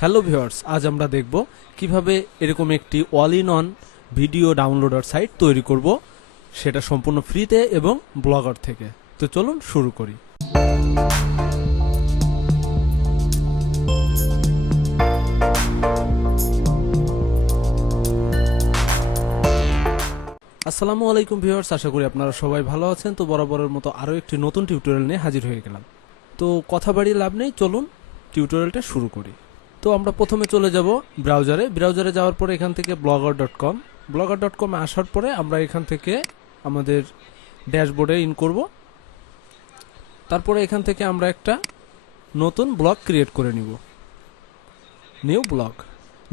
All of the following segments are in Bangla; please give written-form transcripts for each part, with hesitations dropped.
হ্যালো ভিউয়ার্স, আজ আমরা দেখব কিভাবে এরকম একটি all in one video downloader site তৈরি করব, সেটা সম্পূর্ণ ফ্রিতে এবং ব্লগার থেকে। তো চলুন শুরু করি। আসসালামু আলাইকুম ভিউয়ার্স, আশা করি আপনারা সবাই ভালো আছেন। তো বরাবরের মতো আরও একটি নতুন টিউটোরিয়াল নিয়ে হাজির হয়ে গেলাম। তো কথা বাড়িয়ে লাভ নেই, চলুন টিউটোরিয়ালটা শুরু করি। তো আমরা প্রথমে চলে যাব ব্রাউজারে যাওয়ার পরে এখান থেকে blogger.com আসার পরে আমরা এখান থেকে আমাদের ড্যাশবোর্ডে ইন করব। তারপরে এখান থেকে আমরা একটা নতুন ব্লগ ক্রিয়েট করে নিব,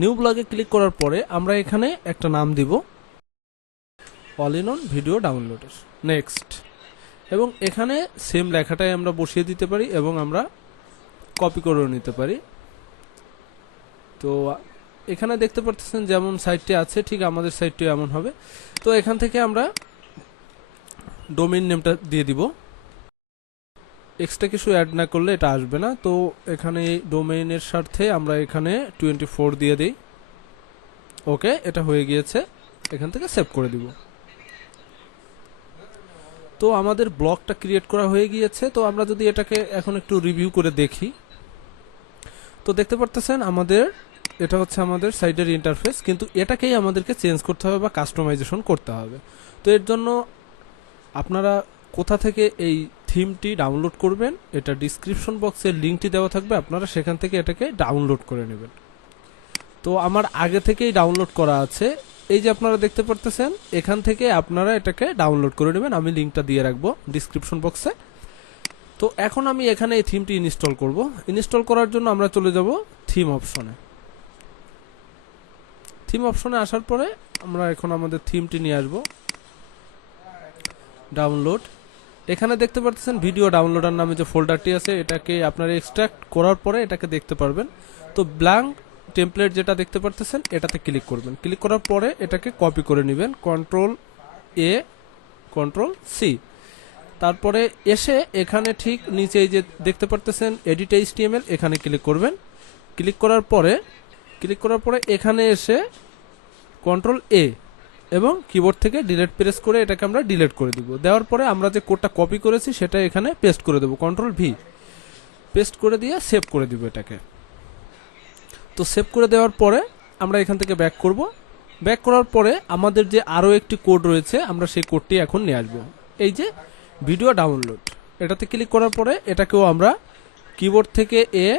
নিউ ব্লগে ক্লিক করার পরে আমরা এখানে একটা নাম দিব all in one video downloader, next. এবং এখানে সেম লেখাটাই আমরা বসিয়ে দিতে পারি এবং আমরা কপি করেও নিতে পারি। তো এখানে দেখতে পাচ্ছেন যেমন সাইটটি আছে ঠিক আমাদের সাইটটি এমন হবে। তো এখান থেকে আমরা ডোমেইন নেমটা দিয়ে দিব, এক্সট্রা কিছু অ্যাড না করলে এটা আসবে না। তো এখানে ডোমেইনের স্বার্থে আমরা এখানে 24 দিয়ে দিই। ওকে, এটা হয়ে গিয়েছে, এখান থেকে সেভ করে দিব। তো আমাদের ব্লগটা ক্রিয়েট করা হয়ে গিয়েছে। তো আমরা যদি এটাকে এখন একটু রিভিউ করে দেখি, তো দেখতে পারতেছেন আমাদের এটা হচ্ছে আমাদের সাইটের ইন্টারফেস, কিন্তু এটাকেই আমাদেরকে চেঞ্জ করতে হবে বা কাস্টমাইজেশন করতে হবে। তো এর জন্য আপনারা কোথা থেকে এই থিমটি ডাউনলোড করবেন, এটা ডিসক্রিপশন বক্সের লিঙ্কটি দেওয়া থাকবে, আপনারা সেখান থেকে এটাকে ডাউনলোড করে নেবেন। তো আমার আগে থেকেই ডাউনলোড করা আছে, এই যে আপনারা দেখতে পারতেছেন, এখান থেকে আপনারা এটাকে ডাউনলোড করে নেবেন। আমি লিঙ্কটা দিয়ে রাখবো ডিসক্রিপশন বক্সে। তো এখন আমি এখানে এই থিমটি ইনস্টল করব। ইনস্টল করার জন্য আমরা চলে যাব থিম অপশনে আসার পরে আমরা এখন আমাদের থিমটি নিয়ে আসব, ডাউনলোড। এখানে দেখতে পাচ্ছেন ভিডিও ডাউনলোডার নামে যে ফোল্ডারটি আছে, এটাকে আপনারা এক্সট্রাক্ট করার পরে এটাকে দেখতে পারবেন। তো ব্ল্যাঙ্ক টেমপ্লেট যেটা দেখতে পাচ্ছেন এটাতে ক্লিক করবেন, ক্লিক করার পরে এটাকে কপি করে নেবেন, Ctrl+A Ctrl+C। তারপরে এসে এখানে ঠিক নিচে এই যে দেখতে পারতেছেন এডিট HTML, এখানে ক্লিক করবেন। ক্লিক করার পরে এখানে এসে Ctrl+A এবং কিবোর্ড থেকে ডিলিট প্রেস করে এটাকে আমরা ডিলিট করে দিব। দেওয়ার পরে আমরা যে কোডটা কপি করেছি সেটা এখানে পেস্ট করে দেব, Ctrl+V পেস্ট করে দিয়ে সেভ করে দিব এটাকে। তো সেভ করে দেওয়ার পরে আমরা এখান থেকে ব্যাক করব। ব্যাক করার পরে আমাদের যে আরও একটি কোড রয়েছে, আমরা সেই কোডটি এখন নিয়ে আসবো। এই যে ভিডিও ডাউনলোড, এটাতে ক্লিক করার পরে এটাকেও আমরা কিবোর্ড থেকে A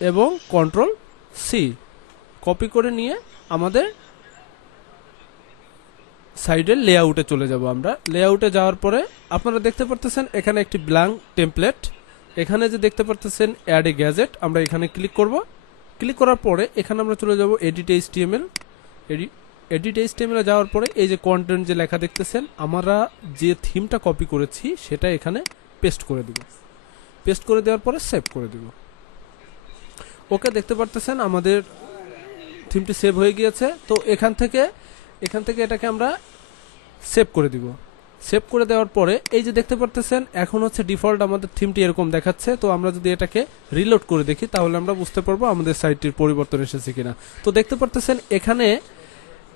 এবং Ctrl+C কপি করে নিয়ে আমাদের সাইডের লেআউটে চলে যাব। আমরা লেআউটে যাওয়ার পরে আপনারা দেখতে পারতেছেন এখানে একটি ব্ল্যাঙ্ক টেমপ্লেট, এখানে যে দেখতে পারতেছেন অ্যাড এ গ্যাজেট, আমরা এখানে ক্লিক করব। ক্লিক করার পরে এখানে আমরা চলে যাব এডিট HTML এ যাওয়ার পরে এই যে কন্টেন্ট যে লেখা দেখতেছেন, আমরা যে থিমটা কপি করেছি সেটা এখানে পেস্ট করে দিব। পেস্ট করে দেওয়ার পরে সেভ করে দিব। ওকে, দেখতে পারতেছেন আমাদের থিমটি সেভ হয়ে গিয়েছে। তো এখান থেকে এটাকে আমরা সেভ করে দিব। সেভ করে দেওয়ার পরে এই যে দেখতে পারতেছেন এখন হচ্ছে ডিফল্ট আমাদের থিমটি এরকম দেখাচ্ছে। তো আমরা যদি এটাকে রিলোড করে দেখি তাহলে আমরা বুঝতে পারবো আমাদের সাইটটির পরিবর্তন এসেছে কিনা। তো দেখতে পারতেছেন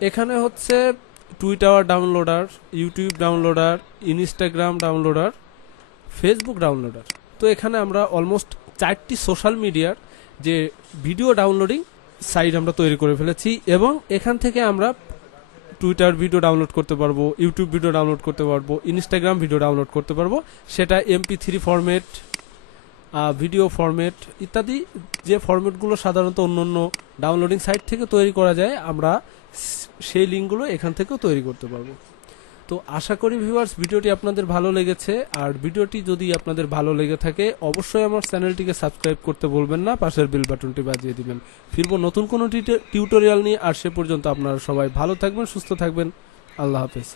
এখানে হচ্ছে Twitter downloader, YouTube downloader, Instagram downloader, Facebook downloader. তো এখানে আমরা অলমোস্ট 4টি সোশ্যাল মিডিয়ার যে ভিডিও ডাউনলোডিং সাইট আমরা তৈরি করে ফেলেছি। এবং এখান থেকে আমরা টুইটার ভিডিও ডাউনলোড করতে পারবো, ইউটিউব ভিডিও ডাউনলোড করতে পারবো, ইনস্টাগ্রাম ভিডিও ডাউনলোড করতে পারবো, সেটা MP3 ফরম্যাট, ভিডিও ফরম্যাট ইত্যাদি যে ফরম্যাটগুলো সাধারণত অন্য ডাউনলোডিং সাইট থেকে তৈরি করা যায়, আমরা সেই লিঙ্কগুলো এখান থেকেও তৈরি করতে পারবো। তো আশা করি ভিউয়ার্স ভিডিওটি আপনাদের ভালো লেগেছে। আর ভিডিওটি যদি আপনাদের ভালো লেগে থাকে অবশ্যই আমার চ্যানেলটিকে সাবস্ক্রাইব করতে ভুলবেন না, পাশের বেল বাটনটি বাজিয়ে দিবেন। ফিরবো নতুন কোনো টিউটোরিয়াল নিয়ে। আর সে পর্যন্ত আপনারা সবাই ভালো থাকবেন, সুস্থ থাকবেন। আল্লাহ হাফেজ।